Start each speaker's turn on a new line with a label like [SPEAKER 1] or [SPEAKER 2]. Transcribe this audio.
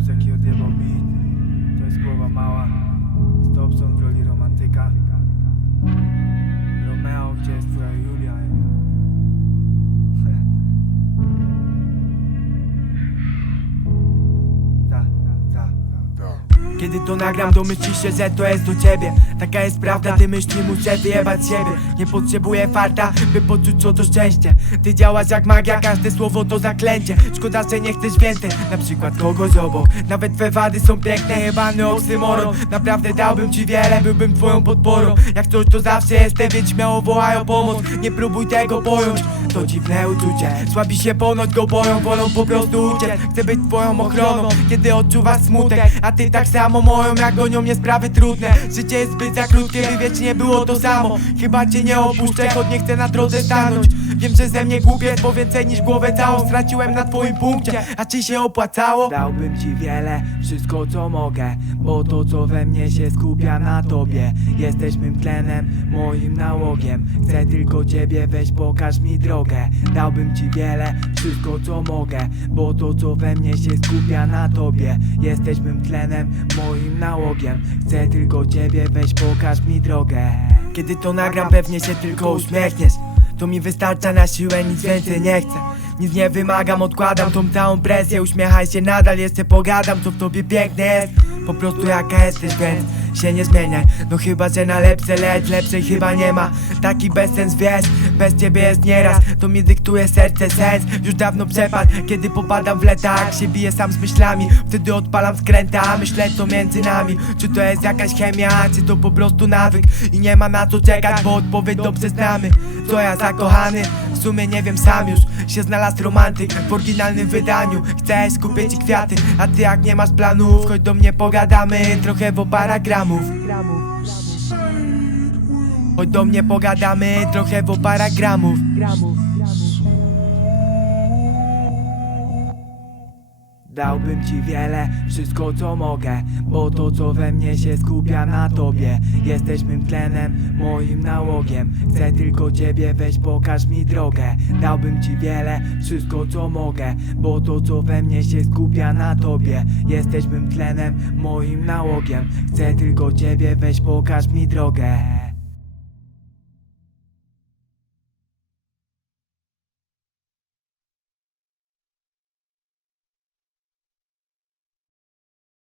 [SPEAKER 1] Luz jaki odjebał beat To jest głowa mała Stopson w roli romantyka Romeo, gdzie jest twoja Julia? Ta, ta, ta. Kiedy to nagram, domyślisz się, że to jest do ciebie. Taka jest prawda, ty myśli muszę wyjebać siebie. Nie potrzebuję farta, by poczuć co to szczęście. Ty działasz jak magia, każde słowo to zaklęcie. Szkoda, że nie chcesz więcej, na przykład kogoś obok. Nawet twe wady są piękne, jebany oksymoron Naprawdę dałbym ci wiele, byłbym twoją podporą. Jak coś to zawsze jestem, więc śmiało o pomoc. Nie próbuj tego pojąć, to dziwne uczucie. Słabi się ponoć go boją, wolą po prostu uciec. Chcę być twoją ochroną, kiedy odczuwasz smutek A ty tak samo moją, jak gonią mnie sprawy trudne. Życie jest zbyt za krótkie, by wiecznie było to samo. Chyba cię nie opuszczę, choć nie chcę na drodze stanąć. Wiem, że ze mnie głupiec, bo więcej niż głowę całą Straciłem na twoim punkcie, a ci się opłacało? Dałbym ci wiele, wszystko co mogę Bo to co we mnie się skupia na tobie. Jesteś mym tlenem, moim nałogiem. Chcę tylko ciebie, weź pokaż mi drogę. Dałbym ci wiele, wszystko co mogę Bo to co we mnie się skupia na tobie. Jesteś mym tlenem, moim nałogiem. Chcę tylko ciebie, weź pokaż mi drogę. Kiedy to nagram pewnie się tylko uśmiechniesz. To mi wystarcza na siłę, nic więcej nie chcę. Nic nie wymagam, odkładam tą całą presję. Uśmiechaj się nadal, jeszcze pogadam, co w tobie piękne jest. Po prostu jaka jesteś, więc się nie zmieniaj. No chyba, że na lepsze leć, lepszej chyba nie ma. Taki bezsens, wiesz, bez ciebie jest nieraz To mi dyktuje serce sens, już dawno przepadł Kiedy popadam w letarg, się biję sam z myślami Wtedy odpalam skręta, myślę co między nami. Czy to jest jakaś chemia, czy to po prostu nawyk? I nie ma na co czekać, bo odpowiedź dobrze znamy. Co ja zakochany, w sumie nie wiem sam już Się znalazł romantyk w oryginalnym wydaniu. Chcesz kupić kwiaty, a ty jak nie masz planów Chodź do mnie pogadamy, trochę w paragramów Chodź do mnie pogadamy, trochę w paragramów Dałbym ci wiele, wszystko co mogę Bo to co we mnie się skupia na tobie. Jesteś mym tlenem, moim nałogiem. Chcę tylko ciebie, weź pokaż mi drogę. Dałbym ci wiele, wszystko co mogę Bo to co we mnie się skupia na tobie. Jesteś mym tlenem, moim nałogiem. Chcę tylko ciebie, weź pokaż mi drogę